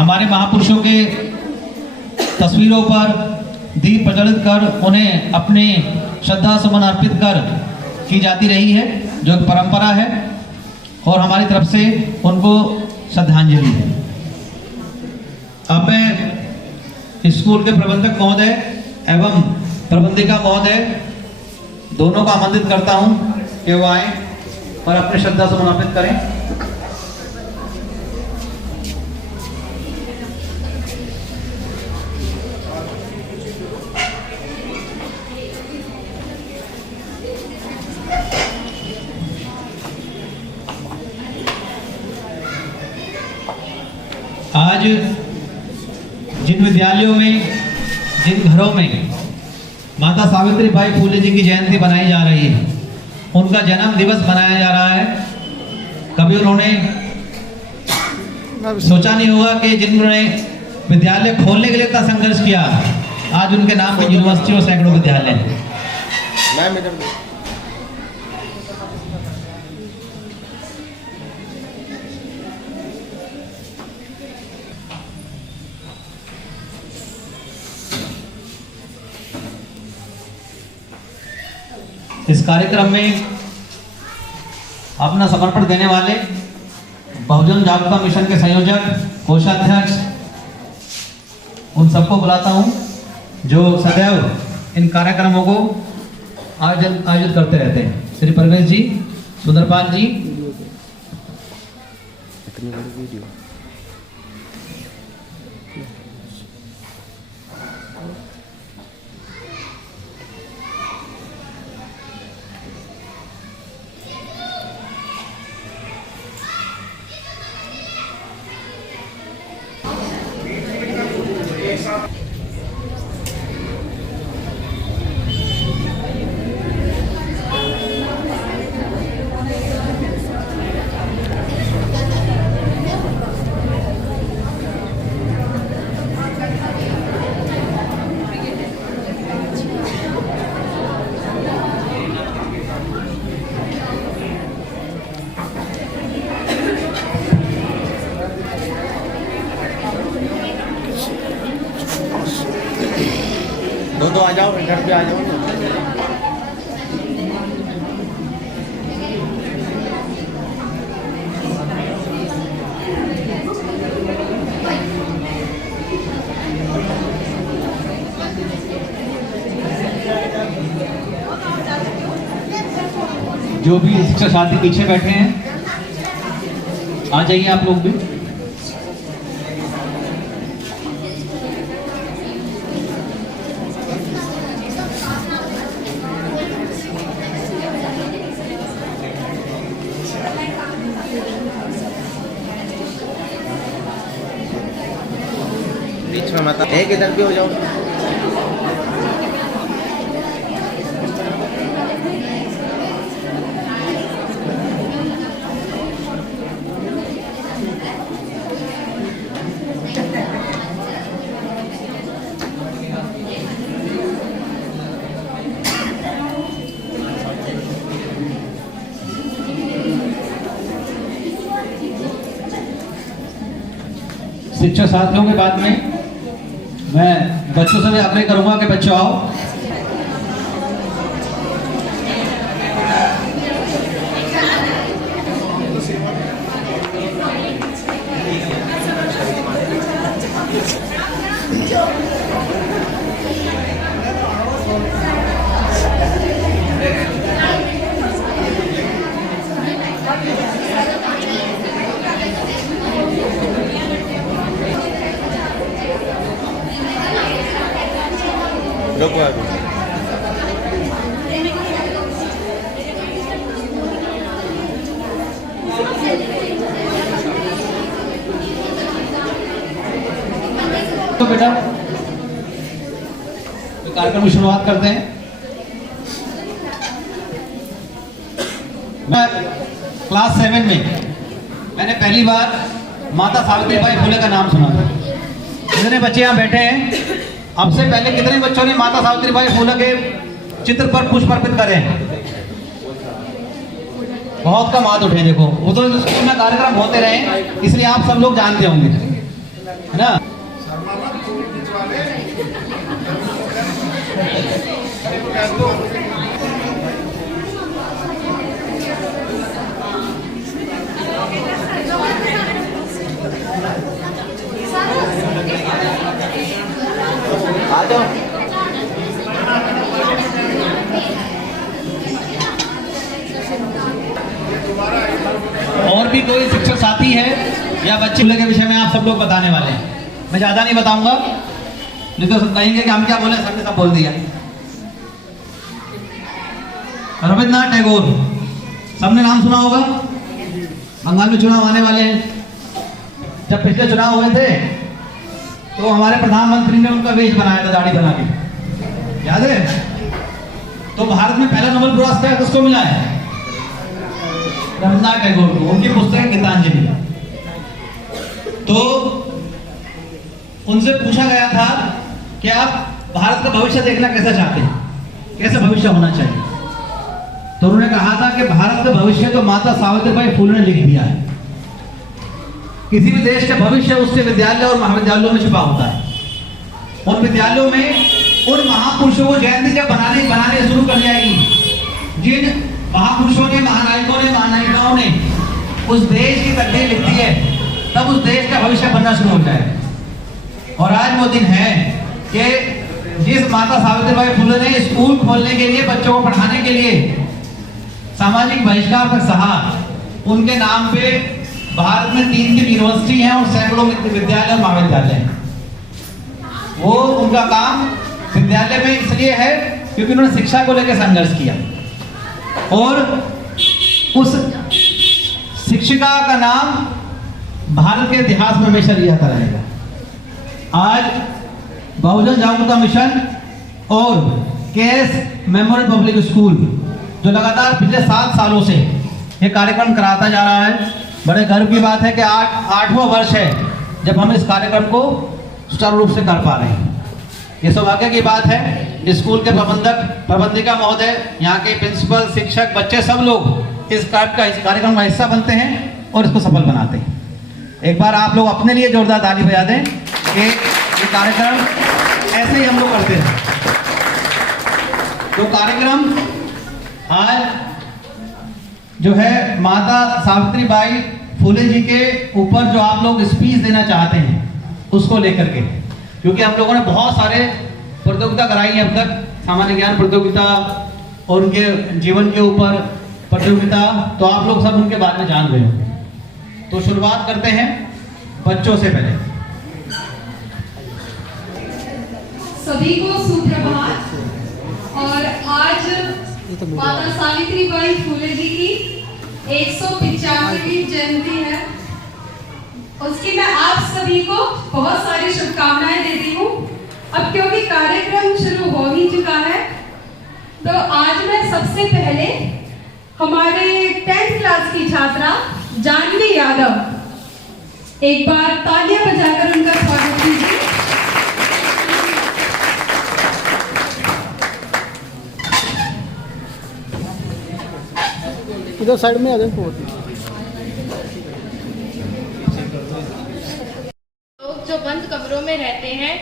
हमारे महापुरुषों के तस्वीरों पर दीप प्रज्वलित कर उन्हें अपने श्रद्धा सुमन अर्पित कर की जाती रही है, जो एक परंपरा है और हमारी तरफ से उनको श्रद्धांजलि है। अब मैं स्कूल के प्रबंधक महोदय एवं प्रबंधिका महोदय दोनों को आमंत्रित करता हूं कि वो आए और अपने श्रद्धा सुमन अर्पित करें। आज जिन विद्यालयों में, जिन घरों में माता सावित्रीबाई फुले जी की जयंती बनाई जा रही है, उनका जन्म दिवस मनाया जा रहा है, कभी उन्होंने सोचा नहीं होगा कि जिन्होंने विद्यालय खोलने के लिए इतना संघर्ष किया, आज उनके नाम पे यूनिवर्सिटी और सैकड़ों विद्यालय हैं। इस कार्यक्रम में अपना समर्पण देने वाले बहुजन जागरूकता मिशन के संयोजक, कोषाध्यक्ष, उन सबको बुलाता हूं जो सदैव इन कार्यक्रमों को आयोजित करते रहते हैं। श्री परवेश जी, सुंदरपाल जी, दो आ जाओ, घर पे आ जाओ। जो भी शिक्षक साथी पीछे बैठे हैं, आ जाइए आप लोग भी। बीच में मत एक इधर भी हो जाओ। शिक्षक साथियों के बाद में मैं बच्चों से भी आग्रह करूंगा कि बच्चों आओ। तो बेटा तो कार्यक्रम की शुरुआत करते हैं। मैं क्लास 7 में मैंने पहली बार माता सावित्रीबाई फुले का नाम सुना था। जितने बच्चे यहाँ बैठे हैं, अब से पहले कितने बच्चों ने माता सावित्रीबाई फुले के चित्र पर पुष्प अर्पित करे हैं? बहुत कम हाथ उठे। देखो, वो तो स्कूल में कार्यक्रम होते रहे, इसलिए आप सब लोग जानते होंगे। है ना। आ जाओ। और भी कोई शिक्षक साथी है या बच्चे के विषय में आप सब लोग बताने वाले हैं? मैं ज्यादा नहीं बताऊंगा, नहीं तो सब कहेंगे कि हम क्या बोले, सबने सब बोल दिया। रविन्द्रनाथ टैगोर, सबने नाम सुना होगा। बंगाल में चुनाव आने वाले हैं। जब पिछले चुनाव हुए थे तो हमारे प्रधानमंत्री ने उनका वेश बनाया था, दाढ़ी बना के, याद है? तो भारत में पहला नोबेल पुरस्कार किसको मिला है? रविन्द्रनाथ टैगोर को। उनकी पुस्तक है गीतांजलि। तो उनसे पूछा गया था कि आप भारत का भविष्य देखना कैसा चाहते हैं, कैसे भविष्य होना चाहिए? तो उन्होंने कहा था कि भारत का भविष्य तो माता सावित्रीबाई फुले ने लिख दिया है। किसी भी देश का भविष्य उसके विद्यालय और महाविद्यालयों में छुपा होता है। उन विद्यालयों में उन महापुरुषों को जयंती जब बनाने शुरू कर जाएगी, जिन महापुरुषों ने, महानायकों ने, महानायिकाओं ने उस देश की तकदीर लिखती है, तब उस देश का भविष्य बनना शुरू हो जाएगा। और आज वो दिन है कि जिस माता सावित्रीबाई फुले ने स्कूल खोलने के लिए, बच्चों को पढ़ाने के लिए सामाजिक बहिष्कार तक सहा, उनके नाम पे भारत में 3 यूनिवर्सिटी हैं और सैकड़ों विद्यालय और महाविद्यालय हैं। वो उनका काम विद्यालय में इसलिए है क्योंकि उन्होंने शिक्षा को लेकर संघर्ष किया, और उस शिक्षिका का नाम भारत के इतिहास में हमेशा लिया जाता रहेगा। आज बहुजन जागरूकता मिशन और केएस मेमोरियल पब्लिक स्कूल जो लगातार पिछले 7 सालों से ये कार्यक्रम कराता जा रहा है, बड़े गर्व की बात है कि 8वां वर्ष है जब हम इस कार्यक्रम को सुचारू रूप से कर पा रहे हैं। ये सौभाग्य की बात है। स्कूल के प्रबंधक, प्रबंधिका महोदय, यहाँ के प्रिंसिपल, शिक्षक, बच्चे, सब लोग इस कार्यक्रम का हिस्सा बनते हैं और इसको सफल बनाते हैं। एक बार आप लोग अपने लिए जोरदार ताली बजा दें कि ये कार्यक्रम ऐसे ही हम लोग करते हैं। तो कार्यक्रम आज जो है माता सावित्रीबाई फुले जी के ऊपर जो आप लोग स्पीच देना चाहते हैं उसको लेकर के, क्योंकि हम लोगों ने बहुत सारे प्रतियोगिता कराई है अब तक, सामान्य ज्ञान प्रतियोगिता और उनके जीवन के ऊपर प्रतियोगिता, तो आप लोग सब उनके बारे में जान रहे हो। तो शुरुआत करते हैं बच्चों से पहले। सभी को सुप्रभात। और आज माता सावित्रीबाई फुले जी की 195वीं जयंती है। उसकी मैं आप सभी को बहुत सारी शुभकामनाएं देती हूँ। अब क्योंकि कार्यक्रम शुरू हो ही चुका है, तो आज मैं सबसे पहले हमारे 10th क्लास की छात्रा जानवी यादव, एक बार तालियां बजाकर उनका स्वागत कीजिए। इधर साइड में आ जाए। लोग जो बंद कमरों में रहते हैं,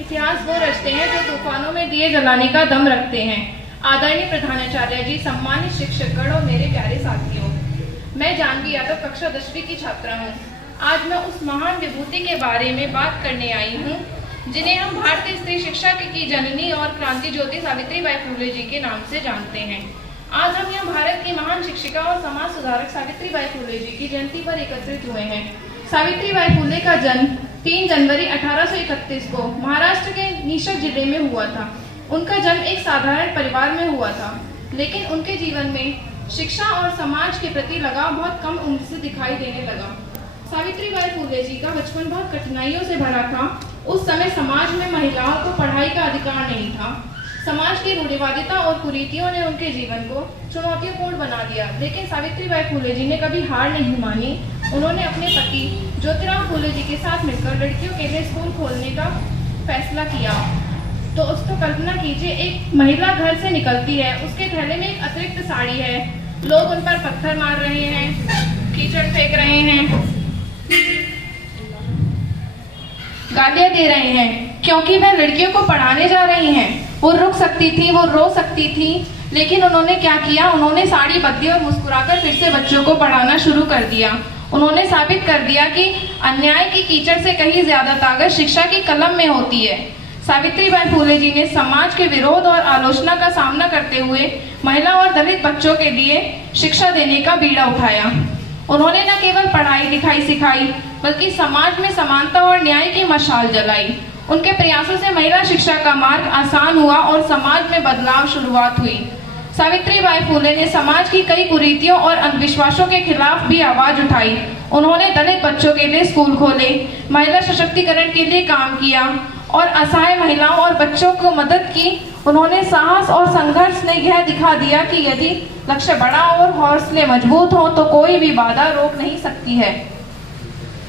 इतिहास वो रचते हैं जो तूफानों में दिए जलाने का दम रखते हैं। आदरणीय प्रधानाचार्य जी, सम्मानित शिक्षकगण और मेरे प्यारे साथियों, मैं जानवी यादव कक्षा 10वीं की छात्रा हूँ। आज मैं उस महान विभूति के बारे में बात करने आई हूँ जिन्हें हम भारतीय स्त्री शिक्षा की जननी और क्रांति ज्योति सावित्रीबाई फुले जी के नाम से जानते हैं। आज हम यहाँ भारत की महान शिक्षिका और समाज सुधारक सावित्रीबाई फुले जी की जयंती पर एकत्रित हुए हैं। सावित्रीबाई फुले का जन्म 3 जनवरी 1831 को महाराष्ट्र के नीशक जिले में हुआ था। उनका जन्म एक साधारण परिवार में हुआ था, लेकिन उनके जीवन में शिक्षा और समाज के प्रति लगाव बहुत कम उम्र से दिखाई देने लगा। सावित्रीबाई फुले जी का बचपन बहुत कठिनाइयों से भरा था। उस समय समाज में महिलाओं को पढ़ाई का अधिकार नहीं था। समाज की रूढ़िवादिता और कुरीतियों ने उनके जीवन को चुनौतीपूर्ण बना दिया, लेकिन सावित्रीबाई फुले जी ने कभी हार नहीं मानी। उन्होंने अपने पति ज्योतिराव फुले जी के साथ मिलकर लड़कियों के लिए स्कूल खोलने का फैसला किया। तो उसको कल्पना कीजिए, एक महिला घर से निकलती है, उसके थैले में एक अतिरिक्त साड़ी है, लोग उन पर पत्थर मार रहे हैं, कीचड़ फेंक रहे हैं, लेकिन सावित्रीबाई फुले जी ने अपने पति ज्योतिराव फुले जी के साथ मिलकर लड़कियों के लिए स्कूल खोलने का फैसला किया। तो उसको कल्पना कीजिए, एक महिला घर से निकलती है, उसके थैले में एक अतिरिक्त साड़ी है, लोग उन पर पत्थर मार रहे हैं, कीचड़ फेंक रहे हैं, गालियां दे रहे हैं क्योंकि वह लड़कियों को पढ़ाने जा रही हैं। वो रुक सकती थी, वो रो सकती थी, लेकिन उन्होंने क्या किया, उन्होंने साड़ी बदली और मुस्कुराकर फिर से बच्चों को पढ़ाना शुरू कर दिया। उन्होंने साबित कर दिया कि अन्याय की कीचड़ से कहीं ज्यादा ताकत शिक्षा की कलम में होती है। सावित्रीबाई फुले जी ने समाज के विरोध और आलोचना का सामना करते हुए महिला और दलित बच्चों के लिए शिक्षा देने का बीड़ा उठाया। उन्होंने न केवल पढ़ाई लिखाई सिखाई, बल्कि समाज में समानता और न्याय की मशाल जलाई। उनके प्रयासों से महिला शिक्षा का मार्ग आसान हुआ और समाज में बदलाव शुरुआत हुई। सावित्रीबाई फुले ने समाज की कई कुरीतियों और अंधविश्वासों के खिलाफ भी आवाज उठाई। उन्होंने दलित बच्चों के लिए स्कूल खोले, महिला सशक्तिकरण के लिए काम किया और असहाय महिलाओं और बच्चों को मदद की। उन्होंने साहस और संघर्ष ने यह दिखा दिया कि यदि लक्ष्य बड़ा और हौसले मजबूत हो तो कोई भी बाधा रोक नहीं सकती है।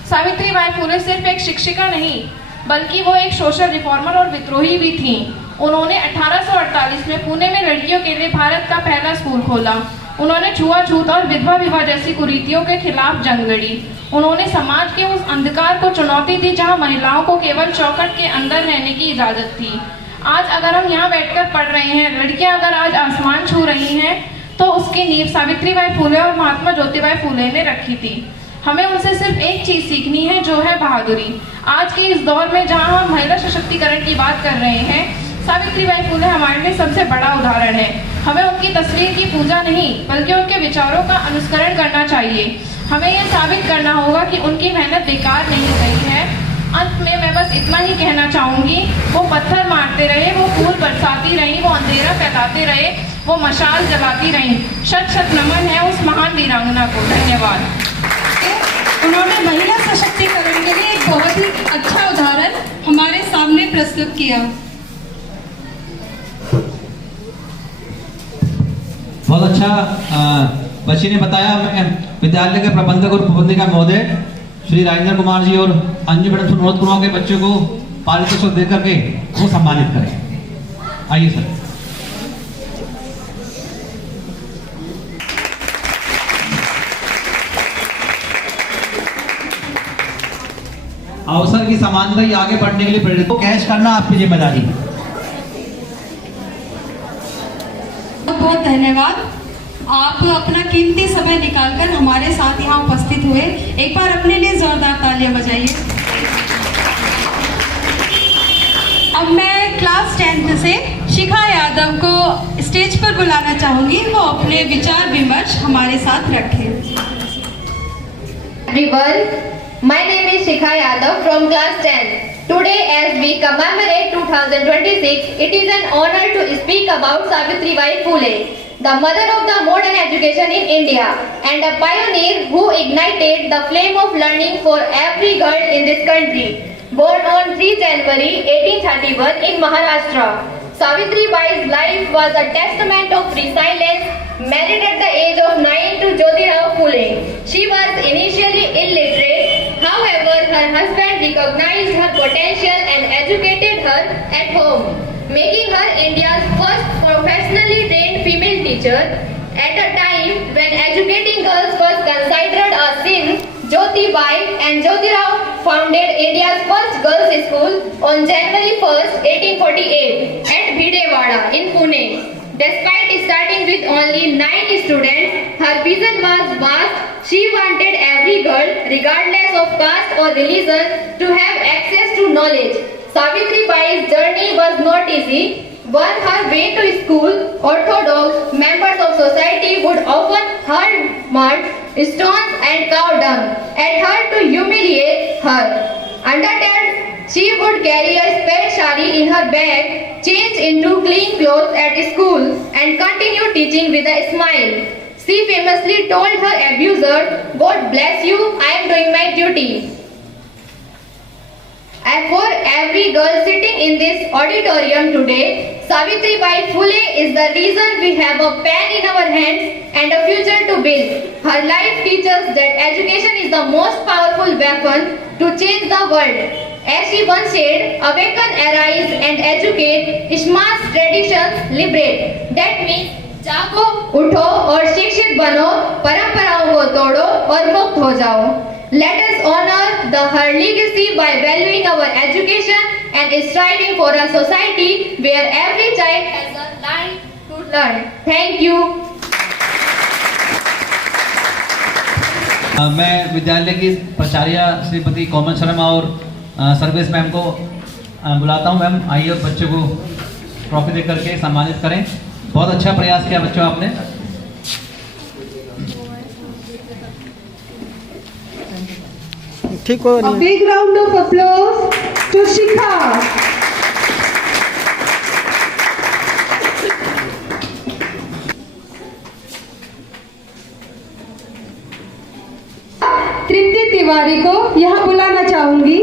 सावित्रीबाई फुले सिर्फ एक शिक्षिका नहीं, बल्कि वो एक सोशल रिफॉर्मर और विद्रोही भी थी। उन्होंने 1848 में पुणे में लड़कियों के लिए भारत का पहला स्कूल खोला। उन्होंने छुआछूत और विधवा विवाह जैसी कुरीतियों के खिलाफ जंग लड़ी। उन्होंने समाज के उस अंधकार को चुनौती दी जहां महिलाओं को केवल चौखट के अंदर रहने की इजाजत थी। आज अगर हम यहाँ बैठकर पढ़ रहे हैं, लड़कियां अगर आज आसमान छू रही हैं, तो उसकी नींव सावित्रीबाई फुले और महात्मा ज्योतिबाई फुले ने रखी थी। हमें उनसे सिर्फ एक चीज सीखनी है, जो है बहादुरी। आज के इस दौर में जहां हम महिला सशक्तिकरण की बात कर रहे हैं, सावित्रीबाई फुले हमारे लिए सबसे बड़ा उदाहरण है। हमें उनकी तस्वीर की पूजा नहीं, बल्कि उनके विचारों का अनुसरण करना चाहिए। हमें यह साबित करना होगा कि उनकी मेहनत बेकार नहीं गई है। अंत में मैं बस इतना ही कहना चाहूंगी, वो पत्थर मारते रहे, वो फूल बरसाती रही, वो अंधेरा फैलाते रहे, वो मशाल जलाती रही। शत शत नमन है उस महान वीरांगना को। धन्यवाद। उन्होंने महिला सशक्तिकरण के लिए एक बहुत ही अच्छा उदाहरण हमारे सामने प्रस्तुत किया। बहुत अच्छा बच्ची ने बताया। मैं विद्यालय के प्रबंधक और प्रबंधिका महोदय श्री राजेंद्र कुमार जी और अंजू मैडम से अनुरोध करूंगा कि बच्चों को पारितोषिक दे करके वो सम्मानित करें। आइए सर। अवसर की समानता ही आगे बढ़ने के लिए प्रेरित को कैश करना आपकी जिम्मेदारी है। बहुत धन्यवाद। आप अपना कीमती समय निकालकर हमारे साथ यहाँ उपस्थित हुए। एक बार अपने लिए जोरदार तालियां बजाइए। अब मैं क्लास 10th से शिखा यादव को स्टेज पर बुलाना चाहूंगी। वो अपने विचार विमर्श हमारे साथ रखें। Everyone, my name is Shikha Yadav from class 10. Today, as we commemorate 2026, it is an honor to speak about Savitribai Phule, the mother of the modern education in India and a pioneer who ignited the flame of learning for every girl in this country. Born on 3 January 1831 in Maharashtra, Savitribai's life was a testament of resilience. Married at the age of 9 to Jyotirao Phule, she was initially illiterate. However, her husband recognized her potential and educated her at home, making her India's first professionally trained female teacher. At a time when educating girls was considered a sin, Jyotibai and Jyotirao founded India's first girls' school on January 1st, 1848 at Bhidewada in Pune. Despite starting with only 9 students, her vision was vast. She wanted every girl, regardless of caste or religion, to have access to knowledge. Savitribai's journey was not easy. On her way to school, orthodox members of society would often hurl mud, stones and cow dung at her to humiliate her. Undeterred, she would carry a spare sari in her bag, change into clean clothes at school, and continue teaching with a smile. She famously told her abuser, "God bless you, I am doing my duty." And for every girl sitting in this auditorium today, Savitribai Phule is the reason we have a pen in our hands and a future to build. Her life teaches that education is the most powerful weapon to change the world. As she once said, "Awaken, arise and educate, smash traditions, liberate." That means जागो, उठो और शिक्षित बनो, परंपराओं को तोड़ो और मुक्त हो जाओ। Let us honor her legacy by valuing our education and striving for a society where every child has a right to learn. Thank you. मैं विद्यालय की प्राचार्य श्रीमती कोमल शर्मा और सर्विस मैम को बुलाता हूँ। मैम आइए और बच्चों को ट्रॉफी दे करके सम्मानित करें। बहुत अच्छा प्रयास किया बच्चों आपने। ठीक हो। A big round of applause to Shikha. तृप्ति तिवारी को यहाँ बुलाना चाहूंगी।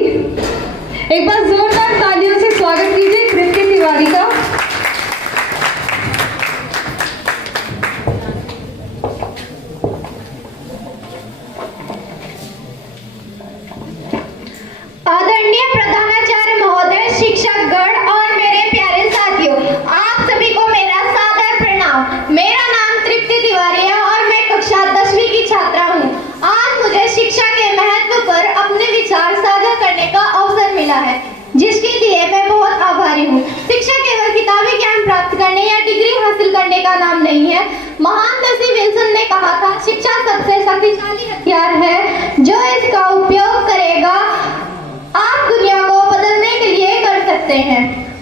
एक बार जोरदार तालियों से स्वागत कीजिए तृप्ति तिवारी का। आदरणीय प्रधानाचार्य महोदय, शिक्षकगण और मेरे प्यारे साथियों, आप सभी को मेरा सादर प्रणाम। मेरा नाम तृप्ति तिवारी है और मैं कक्षा 10वीं की छात्रा हूँ। आज मुझे शिक्षा के महत्व पर अपने विचार साझा करने का अवसर मिला है, जिसके लिए मैं बहुत आभारी हूँ। शिक्षा केवल किताबी ज्ञान प्राप्त करने या डिग्री हासिल करने का नाम नहीं है। महान दसी विल्सन ने कहा था, शिक्षा सबसे शक्तिशाली हथियार है, जो इसका उपयोग करेगा आप दुनिया को बदलने के लिए कर सकते हैं।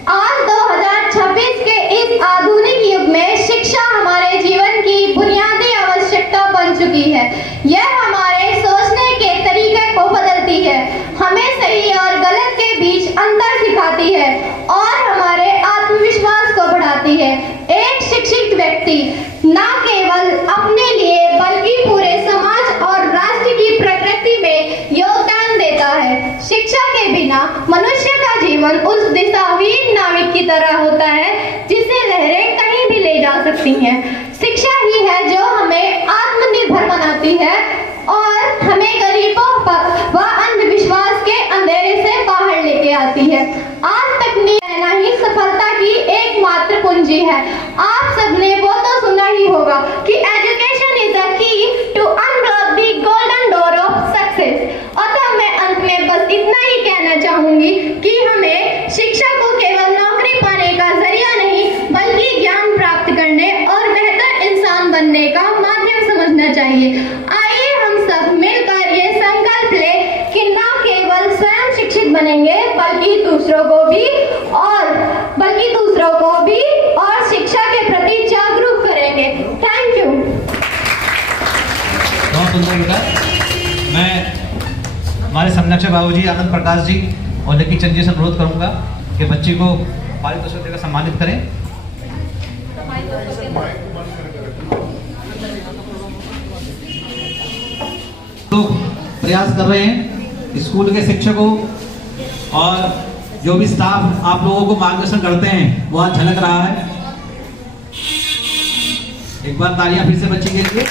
आज 2026 के इस आधुनिक युग में शिक्षा हमारे जीवन की बुनियादी आवश्यकता बन चुकी है। यह हमारे सोचने के तरीके को बदलती है, हमें सही और गलत के बीच अंतर सिखाती है और हमारे आत्मविश्वास को बढ़ाती है। एक शिक्षित व्यक्ति न केवल अपने लिए बल्कि पूरे समाज और राष्ट्र की प्रगति में योगदान देता है। शिक्षा के बिना मनुष्य का जीवन उस दिशाहीन नाविक की तरह होता है जिसे लहरें कहीं भी ले जा सकती हैं। शिक्षा ही है जो हमें आत्मनिर्भर बनाती है और हमें गरीबों व अंधविश्वास के अंधेरे से बाहर लेके आती है। आज तकनीक रहना ही सफलता की एकमात्र कुंजी है। आप सबने वो तो सुना ही होगा कि education is the key to unlock the golden door of success. अतः मैं अंत में बस इतना ही कहना चाहूंगी कि हमें शिक्षा को केवल नौकरी पाने का जरिया नहीं बल्कि ज्ञान प्राप्त करने और बेहतर इंसान बनने का माध्यम समझना चाहिए। आइए हम सब मिलकर ये संकल्प ले कि न केवल स्वयं शिक्षित बनेंगे बल्कि दूसरों को भी और शिक्षा के प्रति जागरूक करेंगे। Thank you. बहुत सुंदर बेटा। मैं हमारे संरक्षक बाबूजी आनंद प्रकाश जी और लकी चंद जी से अनुरोध करूंगा कि बच्ची को पारितोषिक देकर सम्मानित करें। तो प्रयास कर रहे हैं स्कूल के शिक्षकों और जो भी स्टाफ आप लोगों को मार्गदर्शन करते हैं वो आज झलक रहा है। एक बार तालियां फिर से बच्ची के लिए।